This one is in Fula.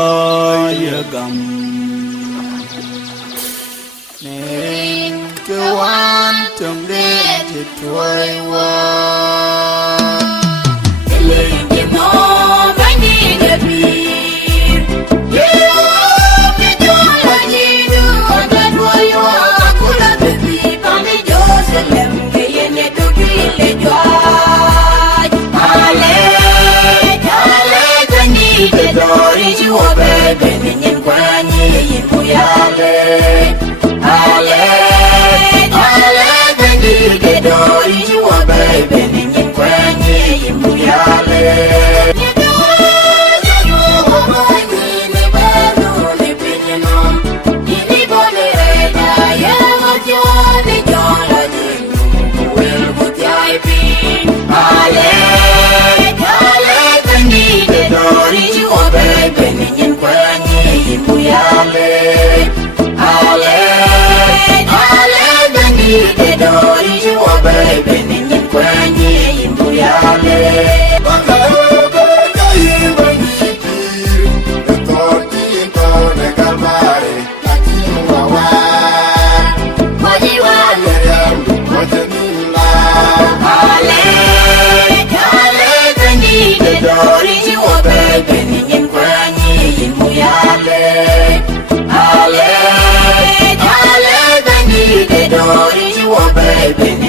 Wakayagam Nen kewan temdet tuai wa Elengi no bani debi Yo me jola jidu anda tuai wa kula bebi pami Jerusalem kayene tuki le joai Ale tani de dori jiwa bebe minyin kwani yimuyale Ale tani de dori jiwa bebe minyin kwani yimuyale Baby